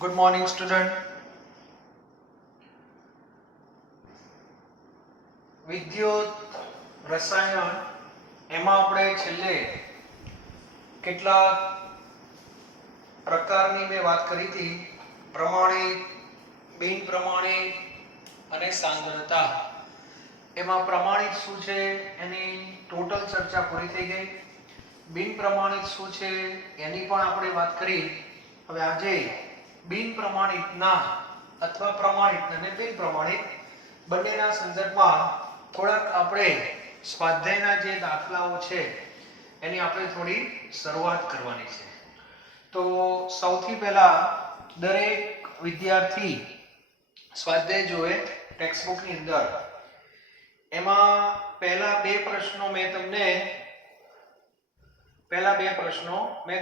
Good morning, student. વિદ્યુત રસાયણ એમાં આપણે છેલ્લે કેટલાક પ્રકારની મેં વાત કરી હતી, પ્રમાણિત, બિન પ્રમાણિત અને સાંદ્રતા. એમાં પ્રમાણિત શું છે એની ટોટલ ચર્ચા પૂરી થઈ ગઈ. બિન પ્રમાણિત શું છે એની પણ આપણે વાત કરી. હવે આજે બિન પ્રમાણિતના અથવા પ્રમાણિત અને બિન પ્રમાણિત બંનેના સંદર્ભમાં થોડાક આપણે સ્વાધ્યાયના જે દાખલાઓ છે એની આપણે થોડી શરૂઆત કરવાની છે. તો સૌથી પહેલા દરેક વિદ્યાર્થી સ્વાધ્યાય જોવે ટેક્સ્ટબુકની અંદર. એમાં પહેલા બે પ્રશ્નો મેં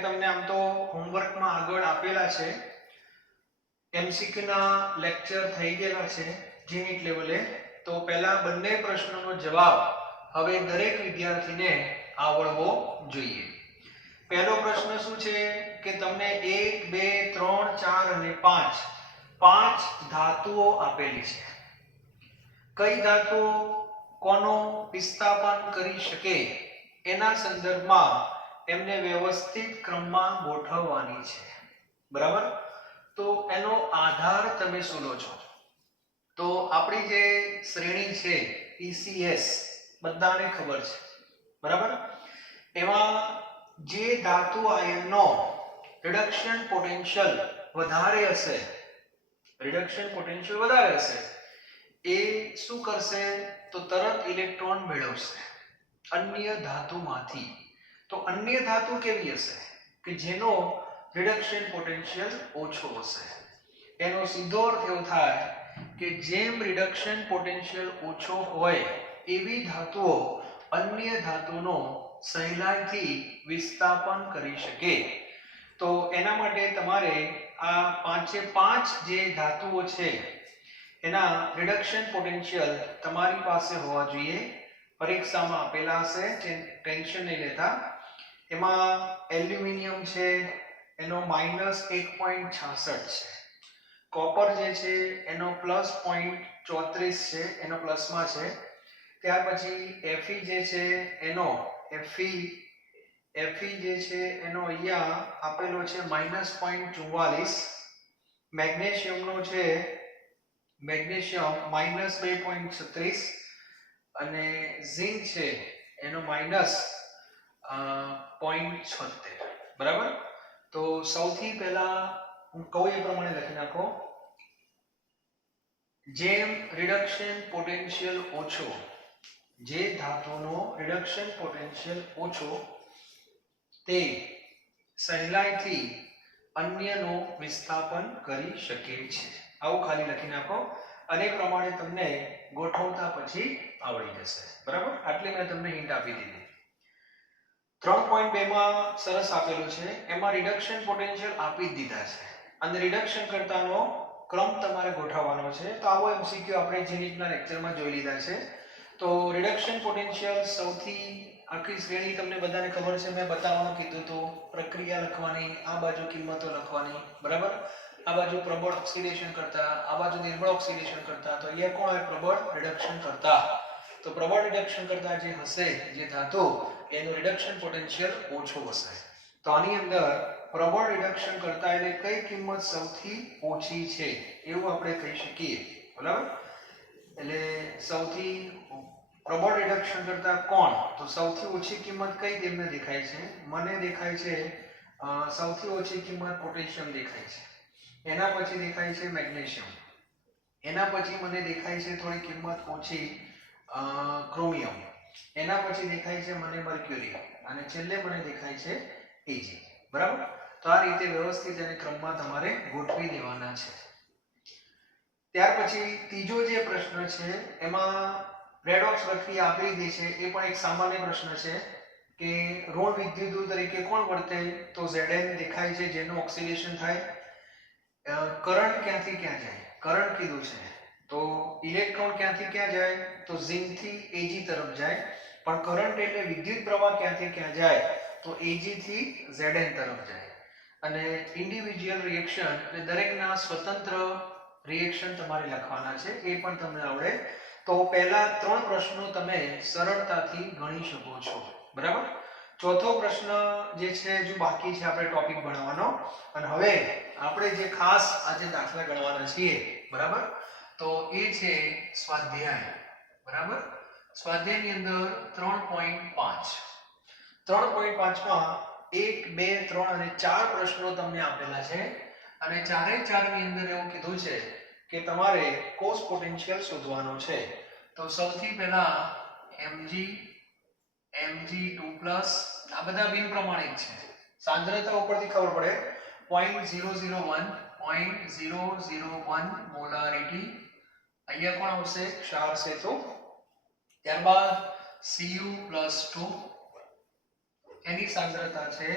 તમને આમ તો હોમવર્કમાં આગળ આપેલા છે. એમસીક્યુ ના લેક્ચર થઈ ગયેલા છે યુનિટ લેવલે. તો પહેલા બંને પ્રશ્નોનો જવાબ હવે દરેક વિદ્યાર્થીને આવડવો જોઈએ. પહેલો પ્રશ્ન શું છે કે તમને 1 2 3 4 અને 5 પાંચ ધાતુઓ આપેલી છે. કઈ ધાતુઓ કોનું વિસ્થાપન કરી શકે એના સંદર્ભમાં એમને વ્યવસ્થિત ક્રમમાં ગોઠવવાની છે. બરાબર? તો એનો આધાર તમે શું લો છો? તો આપણી જે શ્રેણી છે ECS બધાને ખબર છે. બરાબર? એમાં જે ધાતુ આયનનો રિડક્શન પોટેન્શિયલ વધારે હશે, એ શું કરશે તો તરત ઇલેક્ટ્રોન મેળવશે અન્ય ધાતુમાંથી. તો અન્ય ધાતુ કેવી હશે કે જેનો રિડક્શન પોટેન્શિયલ ઓછો હશે. એનો સીધો અર્થ એવો થાય કે જેમ રિડક્શન પોટેન્શિયલ ઓછો હોય એવી ધાતુઓ અન્ય ધાતુનો સહેલાઈથી વિસ્થાપન કરી શકે. તો એના માટે તમારે આ પાંચે પાંચ જે ધાતુઓ છે એના રિડક્શન પોટેન્શિયલ તમારી પાસે હોવા જોઈએ. પરીક્ષામાં આપેલા હશે, ટેન્શન નહીં લેતા. એમાં એલ્યુમિનિયમ છે એનો -1.66 છે. કોપર જે છે એનો +0.34 છે, એનો પ્લસમાં છે. ત્યાર પછી Fe જે છે એનો અહીંયા આપેલો છે -0.44. મેગ્નેશિયમનો છે મેગ્નેશિયમ -2.36 અને ઝિંક છે એનો -0.76. બરાબર? તો સૌથી પહેલા હું કહું એ પ્રમાણે લખી નાખો. જેમ રિડક્શન પોટેન્શિયલ ઓછો, જે ધાતુનો રિડક્શન પોટેન્શિયલ ઓછો તે સહેલાઈથી અન્યનું વિસ્થાપન કરી શકે છે. આવું ખાલી લખી નાખો અને પ્રમાણે તમને ગોઠવતા પછી આવડી જશે. બરાબર? આટલી મેં તમને હિન્ટ આપી દીધી. 3.2 માં સરસ આપેલું છે. એમાં રિડક્શન પોટેન્શિયલ આપી જ દીધા છે અને રિડક્શન કરતાનો ક્રમ તમારે ગોઠવવાનો છે. તો આવો એમસીક્યુ આપણે યુનિટના લેક્ચરમાં જોઈ લીધા છે. તો રિડક્શન પોટેન્શિયલ સૌથી આખી શ્રેણી તમને બધાને ખબર છે, મેં બતાવવાનું કીધું તો પ્રક્રિયા લખવાની, આ બાજુ કિંમતો લખવાની. બરાબર? આ બાજુ પ્રબળ ઓક્સિડેશન કરતા, આ બાજુ નિર્બળ ઓક્સિડેશન કરતા. તો અહીંયા કોણ હોય? પ્રબળ રિડક્શન કરતા. તો પ્રબળ રિડક્શન કરતા જે હશે જે ધાતુ એનું રિડક્શન પોટેન્શિયલ ઓછો હશે. તો આની અંદર પ્રબળ રિડક્શન કરતા એટલે કઈ કિંમત સૌથી ઓછી છે એવું આપણે કહી શકીએ. બરાબર? એટલે સૌથી પ્રબળ રિડક્શન કરતા કોણ? તો સૌથી ઓછી કિંમત કઈ તેમને દેખાય છે? મને દેખાય છે સૌથી ઓછી કિંમત પોટેશિયમ દેખાય છે. એના પછી દેખાય છે મેગ્નેશિયમ. એના પછી મને દેખાય છે થોડી કિંમત ઓછી ક્રોમિયમ. એના પછી દેખાય છે મને મર્ક્યુરી અને છેલ્લે મને દેખાય છે Ag. બરાબર? તો આ રીતે વ્યવસ્થિત અને ક્રમમાં તમારે ગોઠવી દેવાના છે. ત્યાર પછી ત્રીજો જે પ્રશ્ન છે એમાં રેડોક્સ પ્રક્રિયા આપી દી છે. એ પણ એક સામાન્ય પ્રશ્ન છે કે ઋણ વિદ્યુત તરીકે કોણ વર્તે? તો Zn દેખાય છે જેનું ઓક્સિડેશન થાય. કરંટ ક્યાંથી ક્યાં જાય? કરંટ કીધું છે તો ઇલેક્ટ્રોન ક્યાંથી ક્યાં જાય? તો ઝિંક થી Ag તરફ જાય. પણ કરંટ એટલે વિદ્યુત પ્રવાહ ક્યાંથી ક્યાં જાય? તો Ag થી Zn તરફ જાય. અને ઇન્ડિવિડ્યુઅલ રિએક્શન એટલે દરેકના સ્વતંત્ર રિએક્શન તમારે લખવાના છે, એ પણ તમને આવડે. તો પહેલા 3 પ્રશ્નો તમે સરળતાથી ગણી શકો છો. બરાબર. ચોથો પ્રશ્ન જે છે જો બાકી છે આપણે ટોપિક ભણવાનો, અને હવે આપણે જે ખાસ આજે દાખલા ગણવાના છીએ, બરાબર, તો એ છે સ્વાધ્યાય. બરાબર. સ્વાધ્યાયની અંદર 3.5 માં 1, 2, 3 અને 4 પ્રશ્નો તમને આપેલા છે, અને ચારે ચારની અંદર એવું કીધું છે કે તમારે કોસ પોટેન્શિયલ શોધવાનો છે. તો સૌથી પહેલા Mg2+ આ બધા બિન પ્રમાણિત છે. સાંદ્રતા ઉપરથી ખબર પડે 0.001 મોલારિટી. અહીંયા કોણ આવશે? ક્ષાર સેતુ. ત્યારબાદ Cu+2 એની સાંદ્રતા છે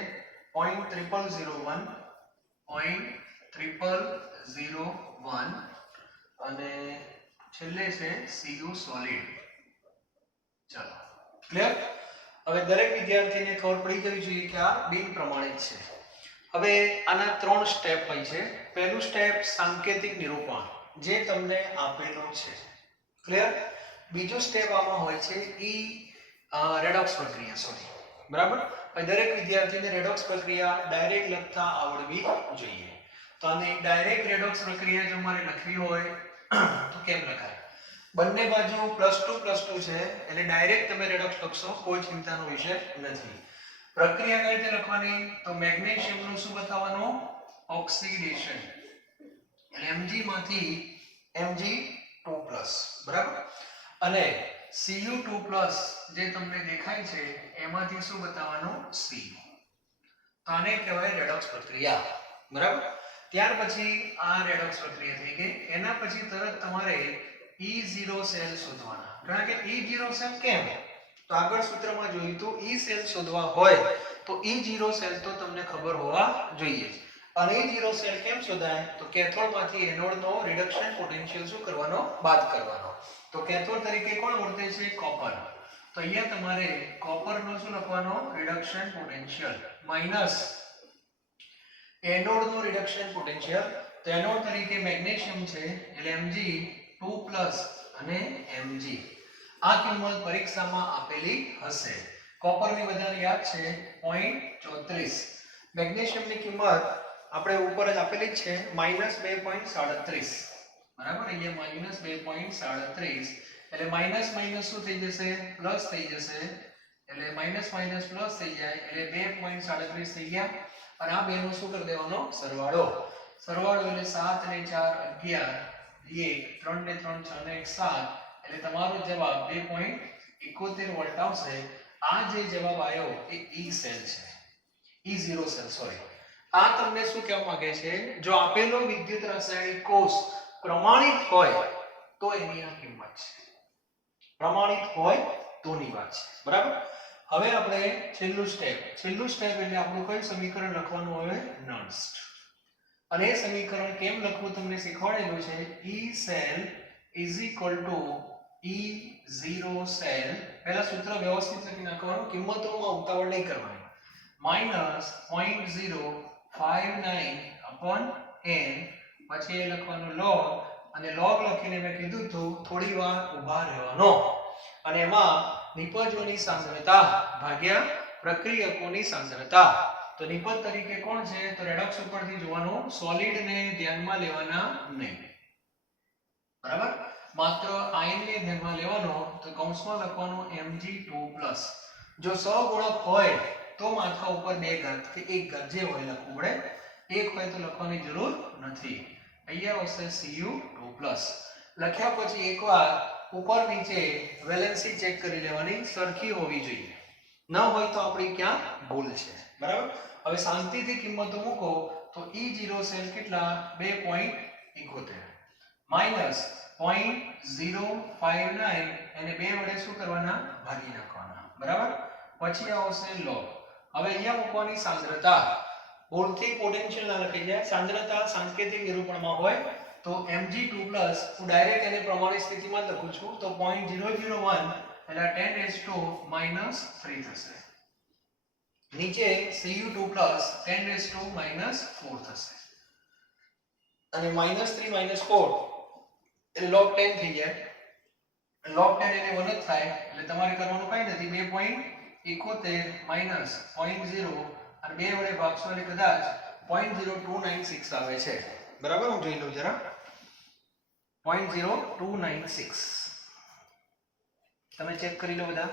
0.0001 અને છેલ્લે છે Cu સોલિડ. ચલો ક્લિયર. હવે દરેક વિદ્યાર્થીને ખબર પડી જવી જોઈએ કે આ બિન પ્રમાણિત છે. હવે આના 3 સ્ટેપ હોય છે. પહેલું સ્ટેપ સાંકેતિક નિરૂપણ, જે તમને આપેલું છે. ક્લિયર. બીજો સ્ટેપ આમાં હોય છે રેડોક્સ પ્રક્રિયા. બરાબર. દરેક વિદ્યાર્થીને રેડોક્સ પ્રક્રિયા ડાયરેક્ટ લખતા આવડવી જોઈએ. તો આને ડાયરેક્ટ રેડોક્સ પ્રક્રિયા જો મારે લખવી હોય તો કેમ લખાય? બંને બાજુ +2 છે એટલે ડાયરેક્ટ તમે રેડોક્સ લખશો, કોઈ ચિંતાનો વિષય નથી. પ્રક્રિયા કઈ રીતે લખવાની? તો મેગ્નેશિયમનું શું બતાવવાનું? ઓક્સિડેશન. એટલે Mg માંથી Mg2+. બરાબર. અને Cu2+ જે તમને દેખાય છે એમાંથી શું બતાવવાનું? C. તો આને કહેવાય રેડોક્સ પ્રક્રિયા. બરાબર. ત્યાર પછી આ રેડોક્સ પ્રક્રિયા થઈ ગઈ. એના પછી તરત તમારે E0 સેલ શોધવાના. કારણ કે E0 સેલ કેમ? તો આગળ સૂત્રમાં જોયું તો E સેલ શોધવા હોય તો E0 સેલ તો તમને ખબર હોવા જોઈએ. અને E0 સેલ કેમ શોધાય? તો કેથોડમાંથી એનોડનો રિડક્શન પોટેન્શિયલ શું કરવાનો? બાદ કરવાનો. તો કેથોડ તરીકે કોણ વર્તે છે? કોપર. તો અહીંયા તમારે કોપરનો શું લખવાનો? રિડક્શન પોટેન્શિયલ માઈનસ એનોડનો રિડક્શન પોટેન્શિયલ. તો એનોડ તરીકે મેગ્નેશિયમ છે એટલે Mg2+ અને Mg. આ કિંમત પરીક્ષામાં આપેલી હશે. કોપરની બધાને યાદ છે 0.34. મેગ્નેશિયમની કિંમત આપણે ઉપર જ આપેલી જ છે -2.37. બરાબર. અહીંયા -2.37 એટલે માઈનસ માઈનસ શું થઈ જશે? પ્લસ થઈ જશે. એટલે માઈનસ માઈનસ પ્લસ થઈ જાય એટલે 2.37 થઈ ગયા. અને આ બેનો શું કરી દેવાનો? સરવાળો. સરવાળો એટલે 7 ને 4 11, 1 3 ને 3 6 ને 1 7 એટલે તમારો જવાબ 2.71 વોલ્ટ આવશે. આ જે જવાબ આવ્યો એ E સેલ છે. E0 cell, sorry. આ તમને શું કહેવા માંગે છે? જો આપેલો વિદ્યુત રાસાયણિક કોષ પ્રમાણિત હોય તો એની આ કિંમત છે. પ્રમાણિત હોય તોની વાત છે. બરાબર. હવે આપણે છેલ્લું સ્ટેપ એટલે આપણું કયું સમીકરણ લખવાનું આવે? નર્સ્ટ. અને એ સમીકરણ કેમ લખવું તમને શીખવાડેલું છે. E cell E0 cell. પહેલા સૂત્ર વ્યવસ્થિત લખી નાખવાનું, કિંમતોમાં ઉતાવળ નહીં કરવાની. -0.59/n પછી એ લખવાનું log, અને log લખીને મેં કીધું હતું થોડી વાર ઊભા રહેવાનો, અને એમાં નિપજોની સાંદ્રતા ભાગ્યા પ્રક્રિયકોની સાંદ્રતા. તો નિપજ તરીકે કોણ છે? તો રેડોક્સ ઉપરથી જોવાનું, સોલિડ ને ધ્યાનમાં લેવાના નહીં. બરાબર. માત્ર આયન ને ધ્યાનમાં લેવાનો. તો કૌંસમાં લખવાનું Mg2+. જો સહગુણક હોય તો માથા ઉપર 2 ઘાત કે 1 ઘાત જે હોય લખવું પડે. 1 હોય તો લખવાની જરૂર નથી. અહીંયા આવશે Cu2+. લખ્યા પછી એકવાર ઉપર નીચે વેલેન્સી ચેક કરી લેવાની, સરખી હોવી જોઈએ. ન હોય તો આપણી ક્યાં ભૂલ છે. બરાબર. હવે શાંતિથી કિંમતો મૂકો તો E0 સેલ કેટલા? 2.71 માઈનસ 0.059 અને 2 વડે શું કરવાના? ભાગી નાખવાના. બરાબર. પછી આવશે log. હવે અહીંયા મૂકવાની સાંદ્રતા. ભૂલથી પોટેન્શિયલ ના લખી જાય. સાંદ્રતા સાંકેતિક નિરૂપણમાં હોય તો Mg2+, હું ડાયરેક્ટ એને પ્રમાણિત સ્થિતિમાં લખું છું તો 0.001 એટલે 10⁻³ થશે. નીચે Cu2 plus 10 raised to -4 થશે અને -3 -4 એટલે log 10 થઈ જાય. log 10 એને 1 જ થાય એટલે તમારે કરવાનું કઈ નથી 2.71 -0.0 અને 2 વડે ભાગશો એટલે કદાચ 0.0296 આવે છે. બરાબર, હું જોઈ લઉં જરા. 0.0296 તમે ચેક કરી લો બધા.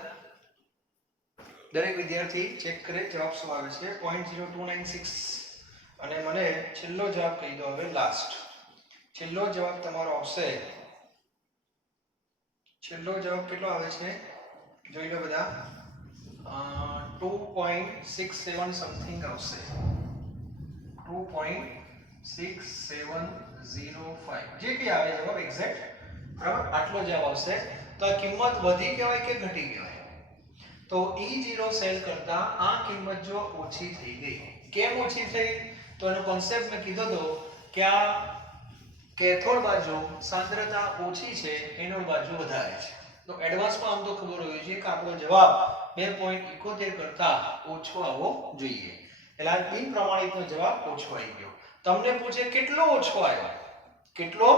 દરેક વિદ્યાર્થી ચેક કરે જવાબ શું આવે છે. 0.0296 અને મને છેલ્લો જવાબ કહી દો હવે, લાસ્ટ. છેલ્લો જવાબ તમારો આવશે. છેલ્લો જવાબ કેટલો આવે છે જોઈ લો બધા. 2.67 સમથિંગ આવશે. 2.6705 જે કે આવે જવાબ એક્ઝેક્ટ. બરાબર, આટલો જવાબ આવશે. તો આ કિંમત વધી કહેવાય કે ઘટી કહેવાય? તો E0 સેલ કરતા આ કિંમત જો ઓછી થઈ ગઈ. કેમ ઓછી થઈ? તો એનો કોન્સેપ્ટ મેં કીધો તો કે આ કેથોડ બાજુ સાંદ્રતા ઓછી છે, એનોડ બાજુ વધારે છે. તો એડવાન્સમાં આમ તો ખબર હોવી જોઈએ કે આપણો જવાબ 2.71 કરતા ઓછો આવવો જોઈએ. એટલે આ બિન પ્રમાણિતનો જવાબ ઓછો આવી ગયો. તમને પૂછે કેટલો ઓછો આવ્યો, કેટલો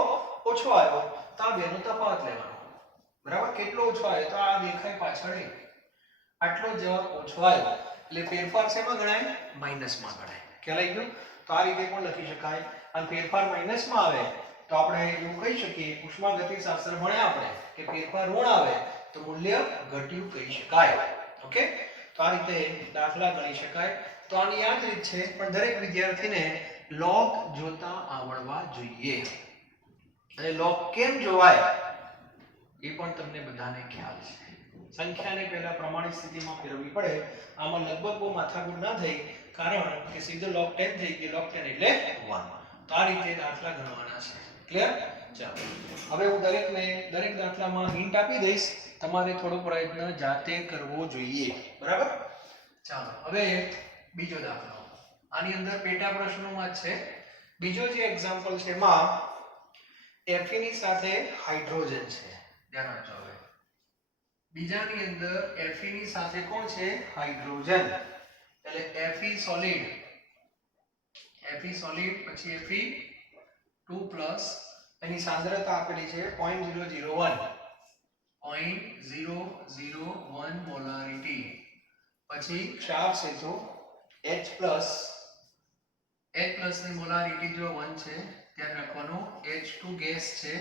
ઓછો આવ્યો, તો આ બેનો તફાવત લેવાનો. બરાબર, કેટલો ઓછો આવ્યો તો આ દેખાય પાછળ આટલો જવાબ ઓછો આવ્યો એટલે ફેરફાર શેમાં ગણાય? માઈનસમાં ગણાય. ખ્યાલ આવી ગયો? તો આ રીતે પણ લખી શકાય. અને ફેરફાર માઈનસમાં આવે તો આપણે એવું કહી શકીએ, ઉષ્માગતિશાસ્ત્ર ભણ્યા આપણે કે ફેરફાર ઋણ આવે તો મૂલ્ય ઘટ્યું કહી શકાય. ઓકે, તો આ રીતે દાખલા ગણી શકાય. તો આની યાદ રીત છે, પણ દરેક વિદ્યાર્થીને લોગ જોતા આવડવા જોઈએ. અને લોગ કેમ જોવાય એ પણ તમને બધાને ખ્યાલ છે. સંખ્યાને પહેલા પ્રમાણિત સ્થિતિમાં ફેરવવી પડે. આમાં લગભગ બહુ માથાકૂટ ના થઈ, કારણ કે સીધો log 10 થઈ ગયો. log 10 એટલે 1. તો આ રીતે દાખલા ગણવાના છે. ક્લિયર? ચાલો, હવે હું દરેક દાખલામાં હિન્ટ આપી દઈશ. તમારે થોડો પ્રયત્ન જાતે કરવો જોઈએ. બરાબર? ચાલો, હવે બીજો દાખલો. આની અંદર પેટા પ્રશ્નોમાં જ છે. બીજો જે એક્ઝામ્પલ છે એમાં Fe ની સાથે હાઇડ્રોજન છે. ધ્યાન રાખજો. હવે બીજાની અંદર Fe ની સાથે કોણ છે? હાઇડ્રોજન. એટલે Fe સોલિડ, પછી Fe2+ એની સાંદ્રતા આપેલી છે 0.001 મોલારિટી. પછી ક્ષાર સેતુ H+ ની મોલારિટી જો 1 છે, ધ્યાન રાખવાનું. H2 ગેસ છે.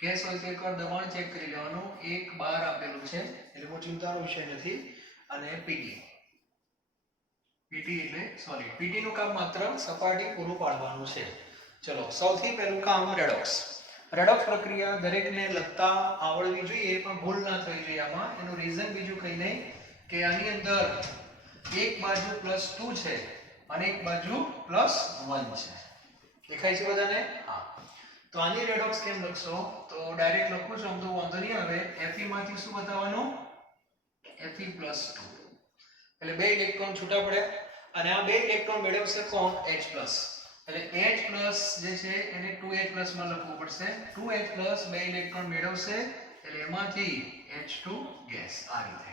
ગેસ હોય તો એકવાર દબાણ ચેક કરી લેવાનું. 1 12 આપેલું છે એટલે કોઈ ચિંતાનો વિષય નથી. અને Pt એટલે સોલિડ. Pt નું કામ માત્ર સપાટી પૂરું પાડવાનું છે. ચલો, સૌથી પહેલું કામ રેડોક્સ. રેડોક્સ પ્રક્રિયા દરેકને લખતા આવડવી જોઈએ, પણ ભૂલ ના થવી જોઈએ આમાં. એનું રીઝન બીજું કંઈ નહીં કે આની અંદર એક બાજુ +2 છે અને એક બાજુ +1 છે. દેખાય છે બધાને? હા. તો આની રેડોક્સ કેમ લખશો? તો ડાયરેક્ટ લખું છું, આમ તો વાંધો નહીં આવે. Fe માંથી શું બતાવવાનું? Fe+2. એટલે બે ઇલેક્ટ્રોન છૂટા પડ્યા અને આ બે ઇલેક્ટ્રોન મેળવશે કોણ? H+. એટલે H+ જે છે એને 2H+ માં લખવું પડશે. 2H+ બે ઇલેક્ટ્રોન મેળવશે એટલે એમાંથી H2 ગેસ. આ રીતે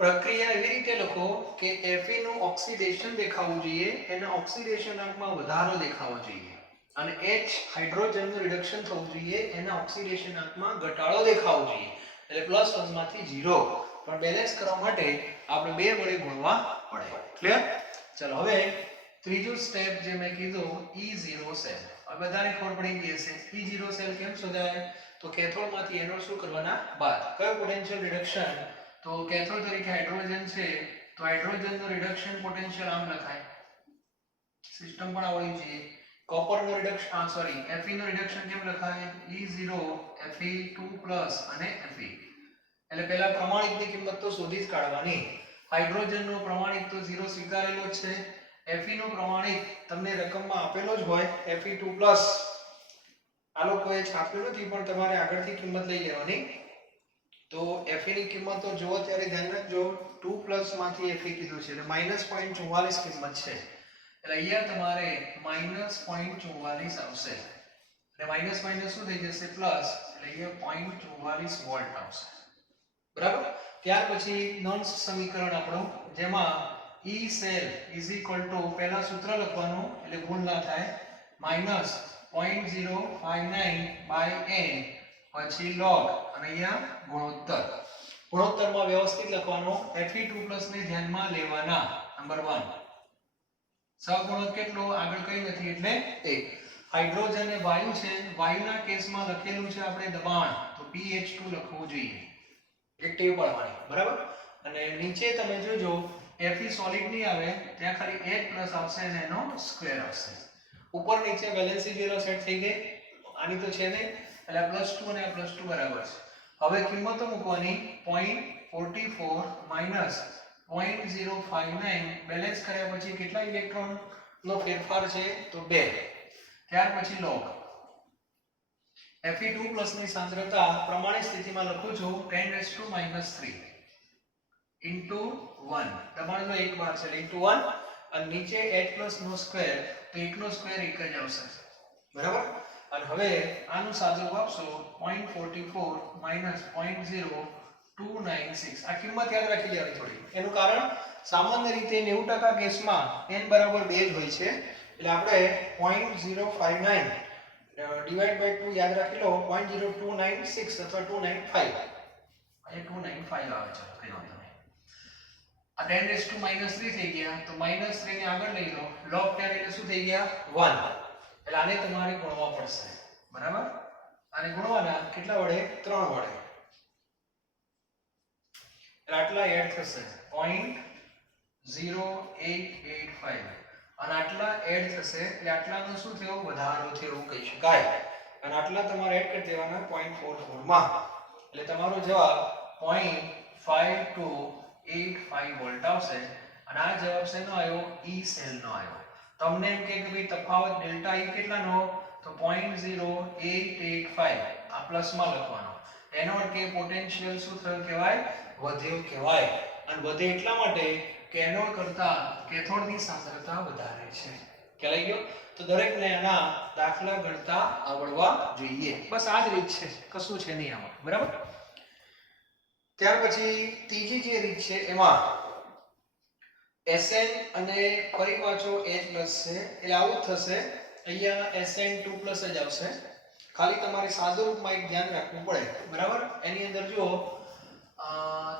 પ્રક્રિયા એવી રીતે લખો કે Fe નું ઓક્સિડેશન દેખાવું જોઈએ, એના ઓક્સિડેશન આંકમાં વધારો દેખાવો જોઈએ. અને H હાઇડ્રોજનનું રિડક્શન થવું જોઈએ, એના ઓક્સિડેશન આંકમાં ઘટાડો દેખાવો જોઈએ. એટલે +1 માંથી 0. પણ બેલેન્સ કરવા માટે આપણે 2 વડે ગુણવા પડે. ક્લિયર? ચલો, હવે ત્રીજું સ્ટેપ જે મેં કીધું E0 સેલ. હવે બધાને ખબર પડી ગઈ હશે E0 સેલ કેમ શોધાય? તો કેથોડમાંથી એનોડ શું કરવાના? બાદ. કયો પોટેન્શિયલ રિડક્શન? તો કેથોડ તરીકે હાઇડ્રોજન છે, તો હાઇડ્રોજનનું રિડક્શન પોટેન્શિયલ આમ લખાય. સિસ્ટમ પણ આવડવી જોઈએ. કોપરનું રિડક્શન Fe નું રિડક્શન કેમ લખાય? E0 Fe2+ અને Fe. એટલે પહેલા પ્રમાણિકની કિંમત તો શોધી જ કાઢવાની. હાઇડ્રોજનનો પ્રમાણિક તો 0 સ્વીકારેલો જ છે. Fe નો પ્રમાણિક તમને રકમમાં આપેલો જ હોય Fe2+. આ લોકોએ છાપ્યું નથી, પણ તમારે આગળથી કિંમત લઈ લેવાની. તો Fe ની કિંમત તો જુઓ ત્યારે ધ્યાન રાખજો. 2+ માંથી Fe કીધું છે એટલે -0.44 કિંમત છે. એટલે અહીંયા તમારે -0.44 આવશે. એટલે માઈનસ માઈનસ શું થઈ જશે? પ્લસ. એટલે અહીંયા 0.44 વોલ્ટ આવશે. બરાબર? ત્યાર પછી નોન્સ સમીકરણ આપણું, જેમાં E cell is equal to પહેલા સૂત્ર લખવાનું એટલે ભૂલ ના થાય, માઈનસ 0.059 બાય n પછી log અને અહીંયા ગુણોત્તર. ગુણોત્તરમાં વ્યવસ્થિત લખવાનું, Fe2+ ને ધ્યાનમાં લેવાના. નંબર 1 સહગુણક કેટલો, આગળ કઈ નથી એટલે 1. હાઇડ્રોજન અને વાયુ છે, વાયુના કેસમાં લખેલું છે આપણે દબાણ, તો pH2 લખવું જોઈએ, એક ટેવ પાડવાની, બરાબર. અને નીચે તમે જોજો Fe સોલિડ નહીં આવે, ત્યાં ખાલી 1+ આવશે અને એનો સ્ક્વેર આવશે. ઉપર નીચે વેલેન્સી થિયરમ સેટ થઈ ગઈ, આની તો છે નહીં, એટલે +2 અને +2 બરાબર છે. હવે કિંમતો મૂકવાની, 0.44 માઈનસ 0.059 બેલેન્સ કર્યા પછી કેટલા ઇલેક્ટ્રોન નો ફેરફાર છે, તો 2. ત્યાર પછી log Fe2+ ની સાંદ્રતા પ્રમાણિત સ્થિતિમાં લખું છું 10⁻³ into 1, દબાણનો 1 બાર છે into 1, અને નીચે h+ નો સ્ક્વેર, તો 1 નો સ્ક્વેર 1 જ આવશે, બરાબર. અને હવે આનું સાદુરૂપ આપશો 0.44 માઈનસ 0.0296. આ કિંમત યાદ રાખી લેવાની થોડી, એનું કારણ સામાન્ય રીતે 90% કેસમાં n બરાબર 2 જ હોય છે, એટલે આપણે 0.059 ડિવાઇડ બાય 2 યાદ રાખી લો, 0.0296 અથવા 295, અહીંયા 295 આવે છે, કઈ વાંધો નહીં. આ 10⁻³ થઈ ગયા, તો -3 ને આગળ લઈ લો, log 10 એટલે શું થઈ ગયા 1, એટલે આને તમારે ગુણવા પડશે, બરાબર. આને ગુણવાના કેટલા વડે, 3 વડે, એટલે આટલા એડ થશે 0.0885, અને આટલા એડ થશે એટલે આટલાનો શું થયો, વધારો થયો એવું કહી શકાય. અને આટલા તમારે એડ કરી દેવાના 0.44 માં, એટલે તમારો જવાબ 0.5285 વોલ્ટ આવશે. અને આ જવાબ શેનો આવ્યો, E સેલ નો આવ્યો. તમને એમ કે ભાઈ તફાવત ડેલ્ટા E કેટલાનો, તો 0.0885, આ પ્લસમાં લખવાનો, એનો અર્થ કે પોટેન્શિયલ શું થયું કહેવાય, વધ્યો કહેવાય. અને વધે એટલા માટે કે એનોડ કરતા કેથોડની સાંદ્રતા વધારે છે. ખ્યાલ આવી ગયો? તો દરેકને આના દાખલા ગણતા આવડવા જોઈએ. બસ આ જ રીત છે, કશું છે નહીં આમાં, બરાબર. ત્યાર પછી ત્રીજી જે રીત છે એમાં Sn અને ફરી પાછો H+ છે, એટલે આવું જ થશે. અહીંયા Sn2+ જ આવશે. ખાલી તમારે સાદુરૂપમાં એક ધ્યાન રાખવું પડે, બરાબર. એની અંદર જો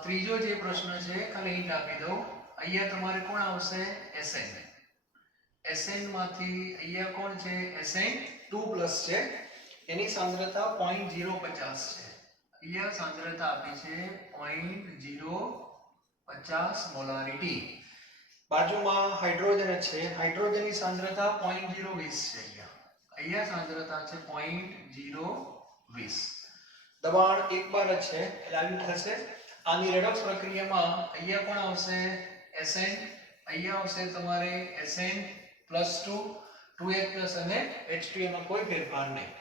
ત્રીજો જે પ્રશ્ન છે, ખાલી અહીં આપી દઉં, અહીંયા તમારે કોણ આવશે, Sn. Sn માંથી અહીંયા કોણ છે, Sn2+ છે, એની સાંદ્રતા 0.050 છે. અહીંયા સાંદ્રતા આપી છે 0.050 મોલારિટી. બાજુમાં હાઇડ્રોજન છે, હાઇડ્રોજનની સાંદ્રતા 0.020 છે. અહીંયા સાંદ્રતા છે 0.020. દબાણ 1 બાર જ છે, એટલે આવી થશે. આની રેડોક્સ પ્રક્રિયામાં અહીંયા કોણ આવશે, Sn, અહીંયા આવશે તમારે Sn+2, 2H+ અને H2 એમાં કોઈ ફેરફાર નહીં.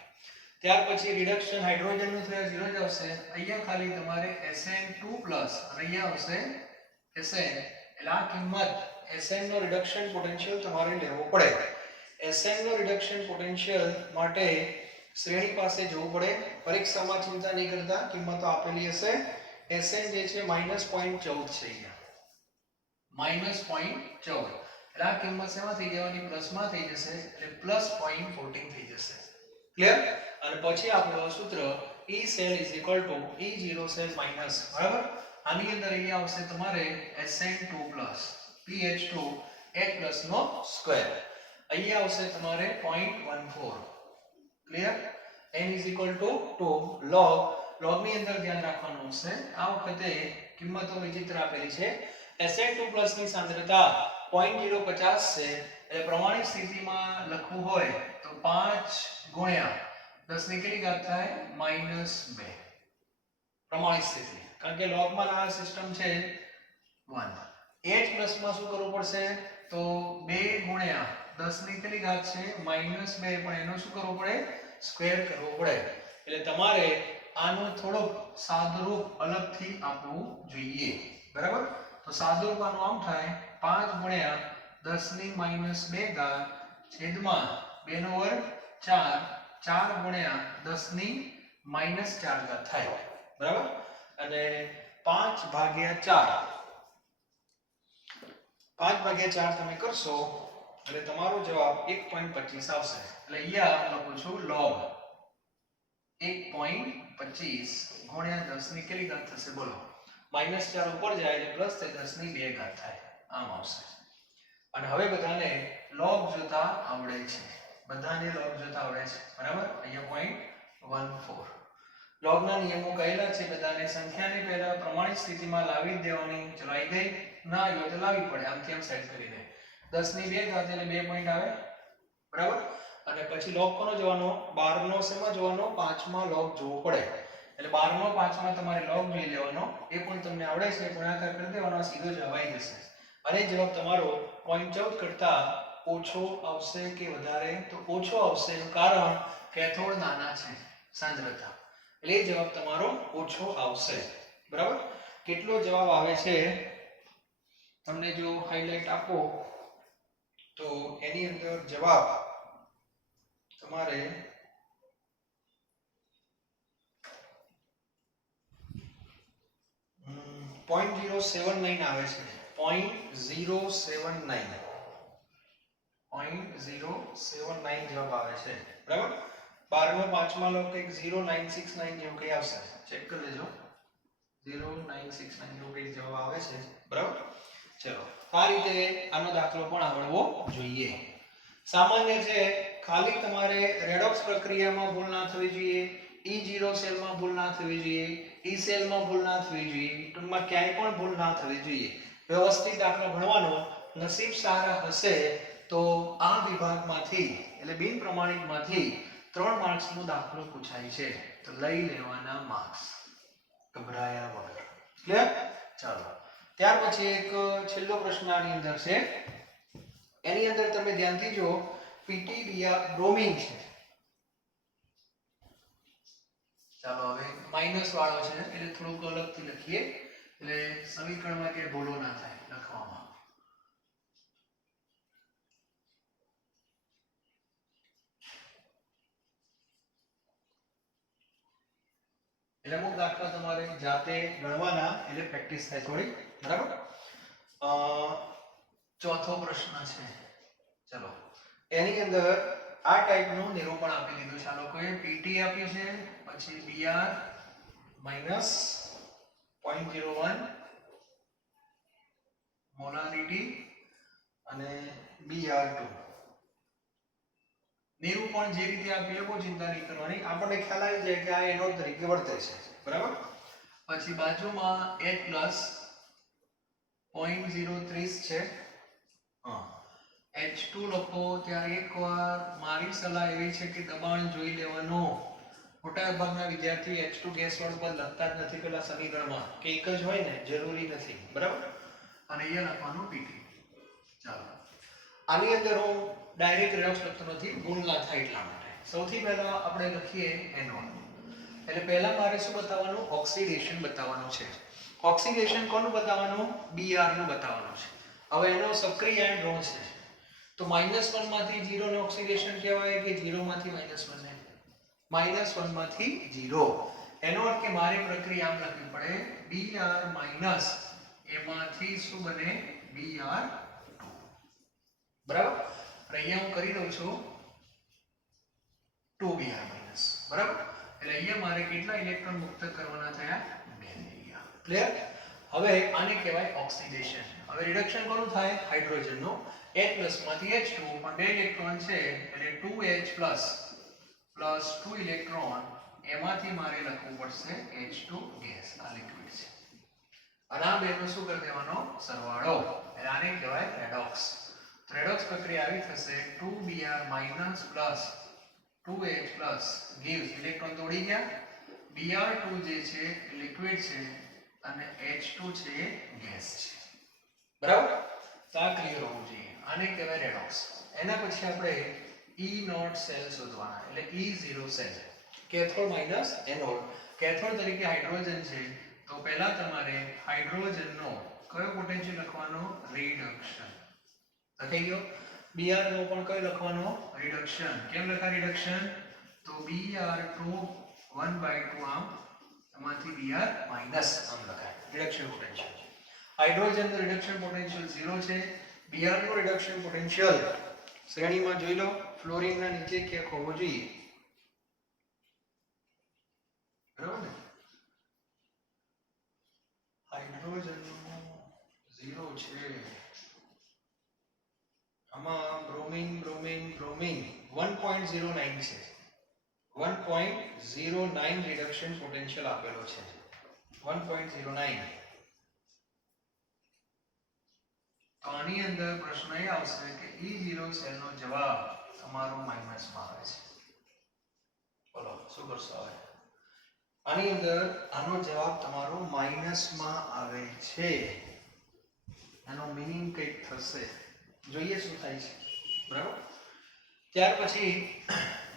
ત્યાર પછી રિડક્શન હાઇડ્રોજનનું થયા 0 જ આવશે. અહીંયા ખાલી તમારે Sn2+ અને અહીંયા આવશે Sn, એટલે આ કિંમત Sn નો રિડક્શન પોટેન્શિયલ તમારે લેવો પડે. Sn નો રિડક્શન પોટેન્શિયલ માટે શ્રેણી પાસે જવું પડે. પરીક્ષામાં ચિંતા નહીં કરતા, કિંમતો આપેલી હશે. Sn જે છે -0.14 છે, અહીંયા -0.14, એટલે આ કિંમત શેમાં થઈ જવાની, પ્લસમાં થઈ જશે, એટલે +0.14 થઈ જશે. ક્લિયર? અને પછી આપણું સૂત્ર E cell = E0 cell minus, બરાબર. આની અંદર અહીંયા આવશે તમારે Sn2+, pH2, H+ નો સ્ક્વેર, અહીંયા આવશે તમારે 0.14. ક્લિયર? n = 2 log ની અંદર ધ્યાન રાખવાનું છે. આ વખતે કિંમતો વિચિત્ર આપેલી છે. Sn2+ ની સાંદ્રતા 0.050 છે, એટલે પ્રમાણિત સ્થિતિમાં લખવું હોય તો 5 ગુણ્યા 10 ની કેટલી ઘાત થાય, -2. પ્રમાણિત સ્થિતિ, કારણ કે લોગમાં આ સિસ્ટમ છે 1. H+ માં શું કરવું પડશે, તો 2 ગુણ્યા 10 ની કેટલી ઘાત છે, -2, પણ એનો શું કરવું પડે, સ્ક્વેર કરવો પડે. એટલે તમારે આનું થોડુંક સાદુરૂપ અલગથી આપવું જોઈએ, બરાબર. તો સાદુરૂપ આનું આમ થાય, 5 ગુણ્યા 10 ની -2 ઘાત છેદમાં 2 નો વર્ગ 4, 4 ગુણ્યા 10 ની -4 ઘાત થાય, બરાબર. અને 5/4 5/4 તમે કરશો એટલે તમારો જવાબ 1.25 આવશે. એટલે અહીંયા હું લખું છું log 1.25 ગુણ્યા 10 ની કેટલી ઘાત થશે બોલો? -4 ઉપર જાય એટલે પ્લસ થઈ 10 ની 2 ઘાત થાય. આમ આવશે. અને હવે બધાને log જોતા આવડે છે. બધાને log જોતા આવડે છે. બરાબર? અહીંયા 0.14 log ના નિયમો કહેલા છે બધાને. સંખ્યાને પહેલા પ્રમાણિત સ્થિતિમાં લાવી દેવાની. ચલો આવી ગઈ? ના આવ્યો તો લાવવી પડે. આમથી આમ સેટ કરીને 10 ની 2 ઘાત એટલે 2 પોઈન્ટ આવે. બરાબર? અને પછી log કોનો જોવાનો? 12 નો શેમાં જોવાનો? 5 માં log જોવો પડે. એટલે 12 નો 5 માં તમારે log જોઈ લેવાનો. એ પણ તમને આવડે છે. ગુણાકાર કરી દેવાનો, સીધો જવાબ આવી જશે. અને જવાબ તમારો 0.14 કરતા ઓછો આવશે કે વધારે? તો ઓછો આવશે. એનું કારણ કેથોડ નાના છે, સાંદ્રતા. એટલે એ જવાબ તમારો ઓછો આવશે. બરાબર? કેટલો જવાબ આવે છે તમને જો હાઇલાઇટ આપો તો એની અંદર જવાબ તમારે 0.079 આવે છે. 0.079 જવાબ આવે છે. બરાબર? 12 નો 5 માં log કંઈક 0969 જેવું કંઈ આવશે. ચેક કરી લેજો. 0969 જેવું કંઈ જવાબ આવે છે. બરાબર? ચલો આ રીતે આનો દાખલો પણ આવડવો જોઈએ. સામાન્ય છે, ખાલી તમારે રેડોક્સ પ્રક્રિયામાં ભૂલ ના થવી જોઈએ, E0 સેલમાં ભૂલ ના થવી જોઈએ, E સેલમાં ભૂલ ના થવી જોઈએ, ટૂંકમાં ક્યાંય પણ ભૂલ ના થવી જોઈએ. વ્યવસ્થિત દાખલો ભણવાનો. નસીબ સારા હશે તો આ વિભાગમાંથી એટલે બિન પ્રમાણિતમાંથી 3 માર્ક્સનો દાખલો પૂછાય છે. તો લઈ લેવાના માર્ક્સ, ગભરાયા વગર. ક્લિયર? ચાલો ત્યાર પછી એક છેલ્લો પ્રશ્ન આની અંદર છે. એની અંદર તમે ધ્યાનથી જો, પીટીબીઆર બ્રોમિન છે. ચાલો હવે માઈનસ વાળો છે એટલે થોડુંક અલગથી લખીએ એટલે સમીકરણમાં કે ભૂલો ના થાય લખવામાં. એટલે અમુક દાખલા તમારે જાતે ગણવાના એટલે પ્રેક્ટિસ થાય થોડી. બરાબર? ચોથો પ્રશ્ન છે. ચલો એની અંદર આ ટાઈપનું નિરૂપણ આપી દીધું છે. આ લોકોએ પીટી આપ્યું છે, પછી બીઆર માઈનસ 0.01 મોલારિટી અને BR2. નિરૂપણ જે રીતે આપેલું બહુ ચિંતા નહીં કરવાની. આપણને ખ્યાલ આવી જાય કે આ એનોડ તરીકે વર્તે છે. બરાબર? પછી બાજુમાં H+ 0.030 છે. હા H2 લખો ત્યારે એકવાર મારી સલાહ એવી છે કે દબાણ જોઈ લેવાનો. મોટાભાગના વિદ્યાર્થી H2 ગેસ વાળું પદ લખતા જ નથી પેલા સમીકરણમાં, કે એક જ હોય ને, જરૂરી નથી. બરાબર? અને અહીંયા લખવાનું PT. ચાલો આની અંદર હું ડાયરેક્ટ રેડોક્સ લખતો નથી, ભૂલ ના થાય એટલા માટે. સૌથી પહેલા આપણે લખીએ એનોડ. એટલે પહેલા મારે શું બતાવવાનું? ઓક્સિડેશન બતાવવાનું છે. ઓક્સિડેશન કોનું બતાવવાનું? Br નું બતાવવાનું છે. હવે એનો સક્રિય આયન ઋણ છે તો -1 માંથી 0 ને ઓક્સિડેશન કહેવાય કે 0 માંથી -1 ને? -1 માંથી 0. એનો અર્થ કે મારે પ્રક્રિયા આમ લખવી પડે, Br- એમાંથી શું બને? Br2. બરાબર? અહીંયા હું કરી દઉં છું 2Br-. બરાબર? એટલે અહીંયા મારે કેટલા ઇલેક્ટ્રોન મુક્ત કરવાના થયા? 2 થઈ ગયા. ક્લિયર? હવે આને કહેવાય ઓક્સિડેશન. હવે રિડક્શન કોનું થાય? હાઇડ્રોજનનું. H+ માંથી H2 પણ 2 ઇલેક્ટ્રોન છે એટલે 2H+ પ્લસ 2 ઇલેક્ટ્રોન, એમાંથી મારે લખવું પડશે H2 ગેસ. આ લિક્વિડ છે. અને આ બેનો શું કરી દેવાનો? સરવાળો. એટલે આને કહેવાય રેડોક્સ. રેડોક્સ પ્રક્રિયા આવી થશે 2Br- plus 2H plus gives electron તોડી ગયા. Br2 જે છે લિક્વિડ છે અને H2 છે એ ગેસ છે. બરાબર? તો આ ક્લિયર હોવું જોઈએ. આને કહેવાય રેડોક્સ. એના પછી આપણે E0 સેલ શોધવાના. એટલે E0 cell, cathode minus anode. Cathode તરીકે હાઇડ્રોજન છે તો પહેલા તમારે હાઇડ્રોજનનો કયો પોટેન્શિયલ લખવાનો? રિડક્શન. લખાઈ ગયો. Br નો પણ કયો લખવાનો? રિડક્શન. કેમ લખા રિડક્શન? તો Br2 1/2 આમ આમાંથી Br માઈનસ આમ લખાય રિડક્શન પોટેન્શિયલ. હાઇડ્રોજનનું રિડક્શન પોટેન્શિયલ 0 છે. Br નું રિડક્શન પોટેન્શિયલ શ્રેણીમાં જોઈ લો, ફ્લોરિનના નીચે ક્યાંક હોવો જોઈએ. બરાબર ને? હાઇડ્રોજનનું 0 છે. આમાં બ્રોમિન 1.09 છે. 1.09 રિડક્શન પોટેન્શિયલ આપેલો છે. 1.09. તો આની અંદર પ્રશ્ન એ આવશે કે E0 સેલનો જવાબ તમારો માઈનસમાં આવે છે. બોલો શું કરશો હવે? આની અંદર આનો જવાબ તમારો માઈનસમાં આવે છે. એનો મીનિંગ કંઈક થશે. જોઈએ શું થાય છે. બરાબર? ત્યાર પછી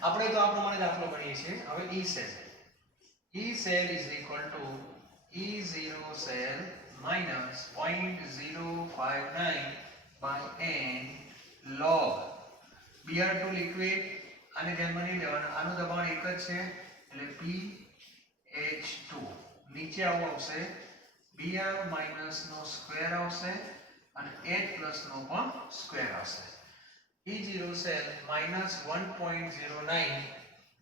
આપણે તો આ પ્રમાણે દાખલો ગણીએ છીએ. હવે E cell. E cell is equal to E0 cell minus 0.059 by n log Br2 liquid. આને ધ્યાનમાં નહીં લેવાના. આનું દબાણ એક જ છે એટલે pH2. નીચે આવું આવશે Br માઈનસ નો સ્ક્વેર આવશે અને H પ્લસ નો પણ સ્ક્વેર આવશે. E0 cell minus 1.09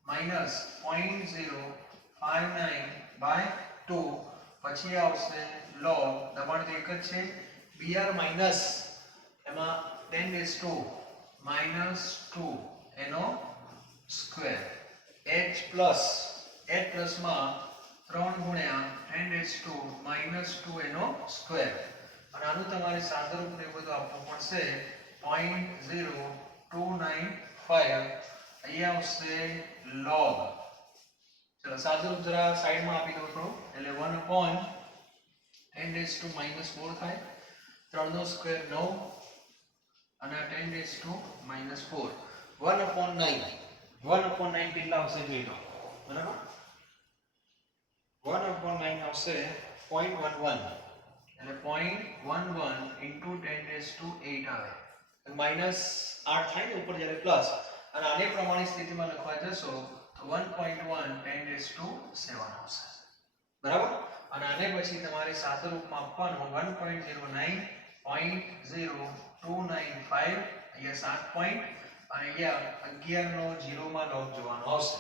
minus 0.059 by 2 પછી આવશે log દબાણ તો એક જ છે. Br માઈનસ એમાં 10⁻² -2 એનો સ્ક્વેર H પ્લસ માં 3 ગુણ્યા 10⁻² -2 એનો સ્ક્વેર. અને આનું તમારે સાદુરૂપ ને બધું આપવું પડશે 0.0295. અહીંયા આવશે log. ચલો સાદુરૂપ જરા સાઈડમાં આપી દો થોડું એટલે 1/10⁻⁻4 થાય. 3 નો સ્ક્વેર 9 અને 10⁻⁻4 1/9. 1/9 કેટલા આવશે જોઈ લો. બરાબર? 1/9 આવશે 0.11 એટલે 0.11 into 10⁻8 આવે. -8 થાય ને ઉપર જ્યારે પ્લસ. અને આને પ્રમાણિત સ્થિતિમાં લખવા જશો તો 1.1 10⁻7 આવશે. બરાબર? અને આને પછી તમારે સાદુરૂપમાં આપવાનું 1.09 0.0295 અહીંયા 7 પોઈન્ટ અને અહીંયા 11 નો 0 માં લોગ જોવાનો આવશે.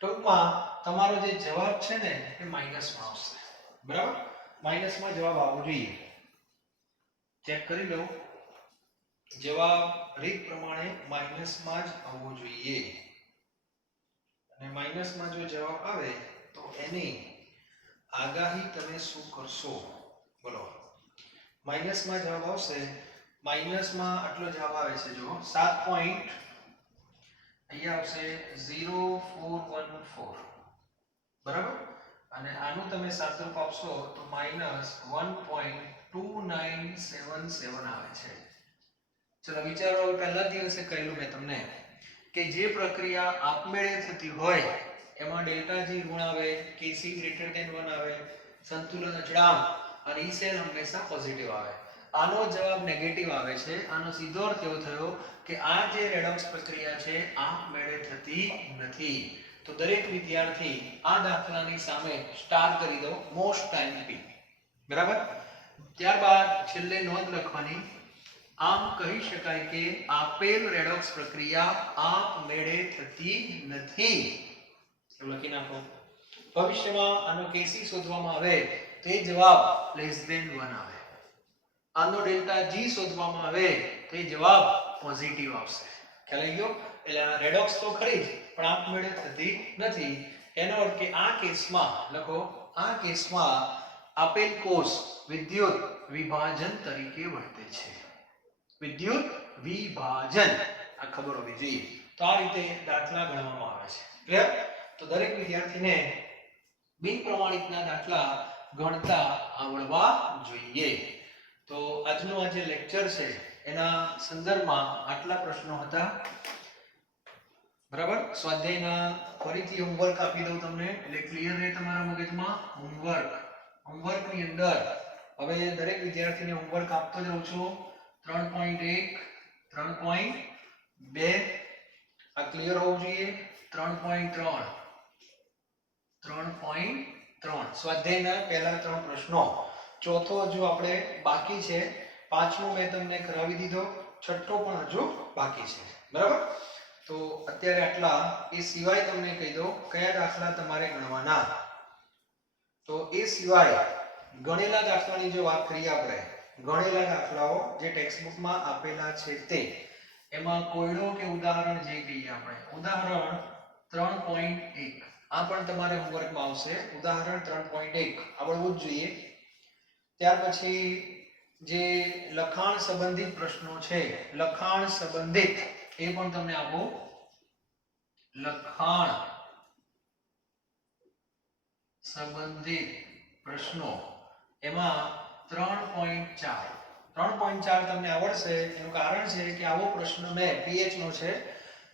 ટૂંકમાં તમારો જે જવાબ છે ને એ માઈનસમાં આવશે. બરાબર? માઈનસમાં જવાબ આવવો જોઈએ. ચેક કરી લો. જવાબ રીત પ્રમાણે માઈનસમાં જ આવવો જોઈએ. અને માઈનસમાં જો જવાબ આવે તો એની આગાહી તમે શું કરશો? બોલો. માઈનસમાં જવાબ આવશે. માઈનસમાં આટલો જવાબ આવે છે જો 7 પોઈન્ટ અહીંયા આવશે 0414. બરાબર? અને આનું તમે સાદુરૂપ આપશો તો -1.2977 આવે છે. ચલો વિચારો. પહેલા દિવસે કહેલું મેં તમને કે જે પ્રક્રિયા આપમેળે થતી હોય એમાં ડેલ્ટા G ઋણ આવે, Kc > 1 આવે, સંતુલન અચળાંક અને E સેલ હંમેશા પોઝિટિવ આવે. આનો જવાબ નેગેટિવ આવે છે. આનો સીધો અર્થ એવો થયો કે આ જે રેડોક્સ પ્રક્રિયા છે આપમેળે થતી નથી. તો દરેક વિદ્યાર્થી આ દાખલાની સામે સ્ટાર કરી દો મોસ્ટ ટાઈમ પી. બરાબર? ત્યારબાદ છેલ્લે નોંધ લખવાની. આમ કહી શકાય કે આપેલ રેડોક્સ પ્રક્રિયા આપમેળે થતી નથી. એવું લખી નાખો. ભવિષ્યમાં આનો Kc શોધવામાં આવે તે જવાબ <1 આવે. આનો ડેલ્ટા G શોધવામાં આવે તે જવાબ પોઝિટિવ આવશે. ખ્યાલ આવી ગયો? એટલે આ રેડોક્સ તો ખરી જ પણ આપમેળે થતી નથી. એનો અર્થ કે આ કેસમાં લખો, આ કેસમાં આપેલ કોષ વિદ્યુત વિભાજન તરીકે વર્તે છે. વિદ્યુત વિભાજન આ ખબર હોવી જોઈએ. તો આ રીતે દાખલા ગણવામાં આવે છે. ક્લિયર? તો દરેક વિદ્યાર્થીને બિન પ્રમાણિતના દાખલા ગણતા આવડવા જોઈએ. તો આજનો આ જે લેક્ચર છે એના સંદર્ભમાં આટલા પ્રશ્નો હતા. બરાબર? સ્વાધ્યાયના ફરીથી હોમવર્ક આપી દઉં તમને એટલે ક્લિયર રહે તમારા મગજમાં. હોમવર્કની અંદર હવે દરેક વિદ્યાર્થીને હોમવર્ક આપતો જાઉં છું. 3.1 3.2 આ ક્લિયર હોવું જોઈએ. 3.3 3.4 સ્વાધ્યાયના પહેલા 3 પ્રશ્નો, ચોથો હજુ આપણે બાકી છે, પાંચમો મેં તમને કરાવી દીધો, છઠ્ઠો પણ હજુ બાકી છે, બરાબર? તો અત્યારે આટલા. એ સિવાય તમને કહી દઉં કયા દાખલા તમારે ગણવાના. તો એ સિવાય ગણેલા દાખલાની જો વાત કરીએ આપણે, ગણેલા દાખલાઓ જે ટેક્સ્ટબુકમાં આપેલા છે તે, એમાં કોયડો કે ઉદાહરણ જે કહીએ આપણે, ઉદાહરણ 3.1 આ પણ તમારે હોમવર્કમાં આવશે. ઉદાહરણ 3.1 આવડવું જ જોઈએ. ત્યાર પછી જે લખાણ સંબંધિત પ્રશ્નો છે, લખાણ સંબંધિત એ પણ તમને આપો. લખાણ સંબંધિત પ્રશ્નો એમાં 3.4 તમને આવડશે. એનું કારણ છે કે આવો પ્રશ્ન મેં પીએચ નો છે,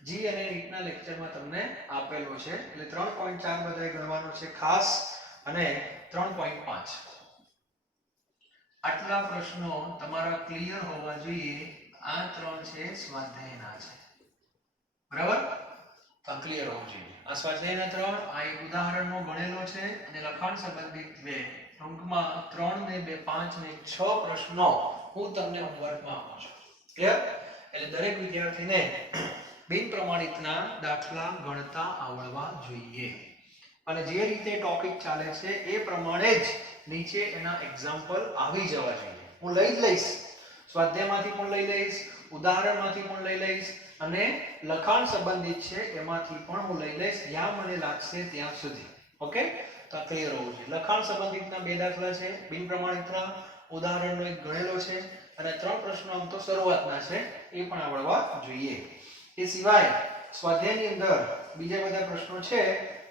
જી અને નીટના લેક્ચરમાં તમને આપેલો છે. એટલે 3.4 બધાય ગણવાનો છે ખાસ, અને 3.5 આટલા પ્રશ્નો તમારા ક્લિયર હોવા જોઈએ. આ 3 છે સ્વાધ્યાયના છે, બરાબર? તો ક્લિયર હોવું જોઈએ. આ સ્વાધ્યાયના 3, આ એક ઉદાહરણનો ગણેલો છે, અને લખાણ સંબંધિત 2 ટૂંકમાં 3 ને 2 5 ને 6 પ્રશ્નો હું તમને હોમવર્કમાં આપું છું. ક્લિયર? એટલે દરેક વિદ્યાર્થીને બિન પ્રમાણિતના દાખલા ગણતા આવડવા જોઈએ, અને જે રીતે ટોપિક ચાલે છે એ પ્રમાણે જ નીચે એના એક્ઝામ્પલ આવી જવા જોઈએ. હું લઈ જ લઈશ, સ્વાધ્યાયમાંથી પણ લઈ લઈશ, ઉદાહરણમાંથી પણ લઈ લઈશ, અને લખાણ સંબંધિત છે એમાંથી પણ હું લઈ લઈશ, જ્યાં મને લાગશે ત્યાં સુધી. ઓકે? તો ક્લિયર હોવું જોઈએ. લખાણ સંબંધિતના 2 દાખલા છે, બિન પ્રમાણિતના, ઉદાહરણનો એક ગણેલો છે, અને 3 પ્રશ્નો આમ તો શરૂઆતના છે, એ પણ આવડવા જોઈએ. એ સિવાય સ્વાધ્યાયની અંદર બીજા બધા પ્રશ્નો છે,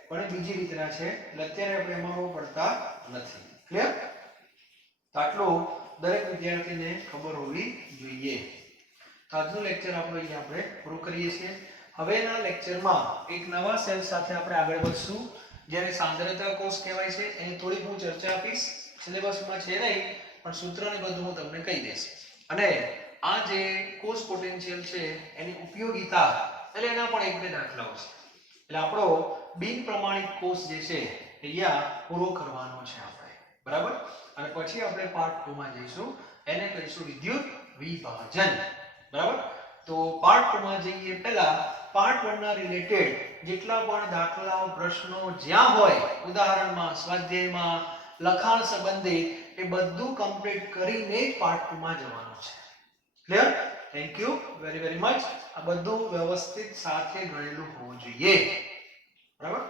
પણ બીજી રીતના છે, એટલે અત્યારે આપણે એમાં પડતા નથી. ક્લિયર? તો આટલું દરેક વિદ્યાર્થીને ખબર હોવી જોઈએ. તો આજનું લેક્ચર આપણે અહીંયા આપણે પૂરું કરીએ છીએ. હવેના લેક્ચરમાં એક નવા સેલ સાથે આપણે આગળ વધશું, જેને સાંદ્રતા કોષ કહેવાય છે. એની થોડી હું ચર્ચા આપીશ. સિલેબસમાં છે નહીં, પણ સૂત્રને બધું હું તમને કહી દઈશ. અને આ જે કોષ પોટેન્શિયલ છે એની ઉપયોગિતા, એટલે એના પણ 1-2 દાખલાઓ છે. એટલે આપણો બિન પ્રમાણિત કોષ જે છે અહીંયા પૂરો કરવાનો છે આપણે, બરાબર? અને પછી આપણે પાર્ટ 2 માં જઈશું, એને કહીશું વિદ્યુત વિભાજન, બરાબર? તો પાર્ટ 2 માં જઈએ પહેલા પાર્ટ 1 ના રિલેટેડ જેટલા પણ દાખલાઓ, પ્રશ્નો જ્યાં હોય, ઉદાહરણમાં, સ્વાધ્યાયમાં, લખાણ સંબંધિત, એ બધું કમ્પ્લીટ કરીને જ પાર્ટ 2 માં જવાનું છે. Clear? Thank you very very much. આ બધું વ્યવસ્થિત સાથે ગણેલું હોવું જોઈએ, બરાબર?